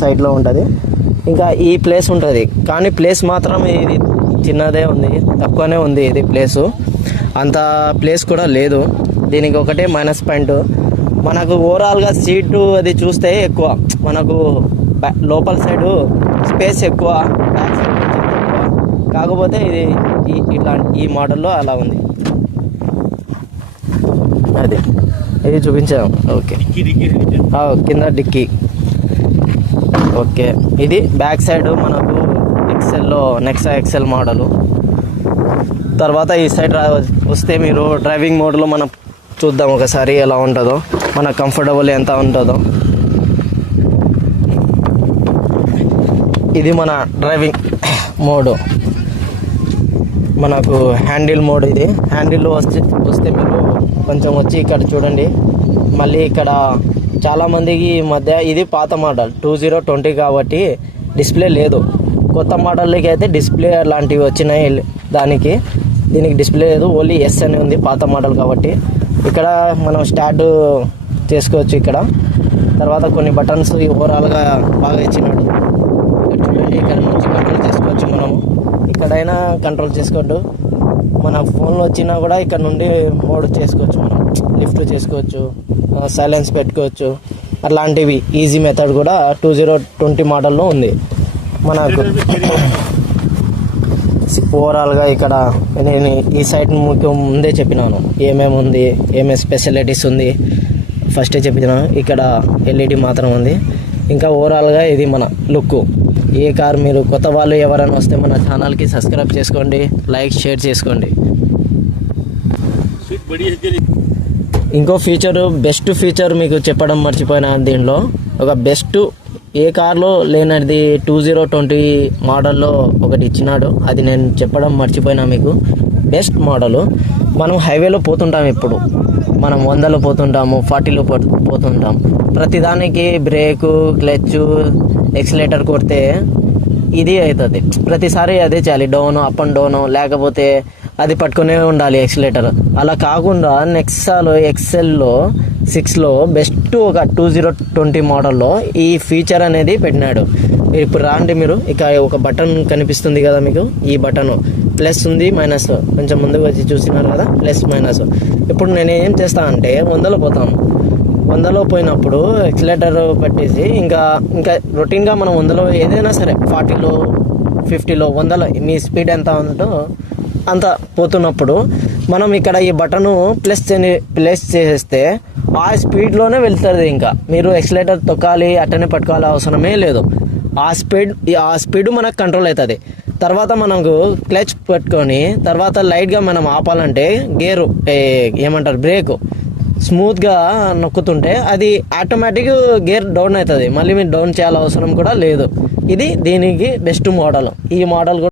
సైడ్లో ఉంటుంది. ఇంకా ఈ ప్లేస్ ఉంటుంది. కానీ ప్లేస్ మాత్రం ఇది చిన్నదే ఉంది. తక్కువనే ఉంది ఇది ప్లేసు. అంత ప్లేస్ కూడా లేదు. దీనికి ఒకటే మైనస్ పాయింట్. మనకు ఓవరాల్గా సీటు అది చూస్తే ఎక్కువ. మనకు లోపల సైడు స్పేస్ ఎక్కువ. బ్యాక్ సైడ్ కొంచెం తక్కువ కాకపోతే ఇది ఇట్లా ఈ మోడల్లో అలా ఉంది. అది. ఇది చూపించాం. ఓకే. కింద డిక్కీ. ఓకే. ఇది బ్యాక్ సైడ్ మనకు ఎక్సెల్లో నెక్సా ఎక్సెల్ మోడలు. తర్వాత ఈ సైడ్ వస్తే మీరు డ్రైవింగ్ మోడ్లో మనం చూద్దాం ఒకసారి ఎలా ఉంటుందో. మన కంఫర్టబుల్ ఎంత ఉంటుందో. ఇది మన డ్రైవింగ్ మోడ్. మనకు హ్యాండిల్ మోడ్ ఇది. హ్యాండిల్ వస్తే వస్తే మీరు కొంచెం వచ్చి ఇక్కడ చూడండి. మళ్ళీ ఇక్కడ చాలామందికి ఈ మధ్య ఇది పాత మోడల్ టూ జీరో ట్వంటీ కాబట్టి డిస్ప్లే లేదు. కొత్త మోడల్కి అయితే డిస్ప్లే లాంటివి వచ్చినాయి దానికి. దీనికి డిస్ప్లే లేదు. ఓన్లీ ఎస్ అని ఉంది పాత మోడల్ కాబట్టి. ఇక్కడ మనం స్టార్ట్ చేసుకోవచ్చు ఇక్కడ. తర్వాత కొన్ని బటన్స్ ఓవరాల్గా బాగా ఇచ్చినాడు. ఇక్కడ చూడండి ఇక్కడ నుంచి కంట్రోల్ చేసుకోవచ్చు మనము. ఇక్కడైనా కంట్రోల్ చేసుకోవచ్చు మన ఫోన్లో వచ్చినా కూడా ఇక్కడ నుండి మోడ్ చేసుకోవచ్చు మనం. లిఫ్ట్ చేసుకోవచ్చు సైలెన్స్ పెట్టుకోవచ్చు. అట్లాంటివి ఈజీ మెథడ్ కూడా టూ జీరో ట్వంటీ మోడల్లో ఉంది. మనకు ఓవరాల్గా ఇక్కడ నేను ఈ సైట్ ముందే చెప్పినాను. ఏమేమి ఉంది ఏమేమి స్పెషాలిటీస్ ఉంది. ఫస్టే చెప్పినాను ఇక్కడ ఎల్ఈడి మాత్రం ఉంది. ఇంకా ఓవరాల్గా ఇది మన లుక్ ఏ కార్ మీరు కొత్త వాళ్ళు ఎవరైనా వస్తే మన ఛానల్కి సబ్స్క్రైబ్ చేసుకోండి లైక్ షేర్ చేసుకోండి. ఇంకో ఫీచర్ బెస్ట్ ఫీచర్ మీకు చెప్పడం మర్చిపోయినా దీనిలో. ఒక బెస్ట్ ఏ కార్లో లేనది టూ జీరో ట్వంటీ మోడల్లో ఒకటి ఇచ్చినాడు. అది నేను చెప్పడం మర్చిపోయినా మీకు. బెస్ట్ మోడల్ మనం హైవేలో పోతుంటాం ఇప్పుడు. మనం వందలో పోతుంటాము ఫార్టీలో పో పోతుంటాం. ప్రతిదానికి బ్రేకు క్లచ్ ఎక్సిలేటర్ కొడితే ఇది అవుతుంది. ప్రతిసారి అదే చేయాలి. డౌన్ అప్ అండ్ డౌన్ లేకపోతే అది పట్టుకునే ఉండాలి ఎక్సిలేటర్ అలా కాకుండా నెక్సాలో ఎక్సెల్లో సిక్స్లో బెస్ట్ ఒక టూ జీరో ట్వంటీ మోడల్లో ఈ ఫీచర్ అనేది పెట్టినాడు. ఇప్పుడు రాండి మీరు. ఇక ఒక బటన్ కనిపిస్తుంది కదా మీకు? ఈ బటన్ ప్లస్ ఉంది మైనస్ కొంచెం ముందుకు వచ్చి చూసినారు కదా? ప్లస్ మైనస్ ఇప్పుడు నేను ఏం చేస్తా అంటే వందలో పోతాను. వందలో పోయినప్పుడు ఎక్సిలేటర్ పట్టేసి ఇంకా ఇంకా రొటీన్గా మనం వందలో ఏదైనా సరే ఫార్టీలో ఫిఫ్టీలో వందలో మీ స్పీడ్ ఎంత ఉందో అంతా పోతున్నప్పుడు మనం ఇక్కడ ఈ బటను ప్లస్ ప్లేస్ చేసేస్తే ఆ స్పీడ్లోనే వెళ్తుంది ఇంకా. మీరు ఎక్సలేటర్ తొక్కాలి అట్టనే పట్టుకోవాలి అవసరమే లేదు. ఆ స్పీడ్ ఆ స్పీడ్ మనకు కంట్రోల్ అవుతుంది. తర్వాత మనకు క్లచ్ పెట్టుకొని తర్వాత లైట్గా మనం ఆపాలంటే గేరు ఏమంటారు బ్రేక్ స్మూత్గా నొక్కుతుంటే అది ఆటోమేటిక్ గేర్ డౌన్ అవుతుంది. మళ్ళీ మీరు డౌన్ చేయాల్సిన అవసరం కూడా లేదు. ఇది దీనికి బెస్ట్ మోడల్. ఈ మోడల్ కూడా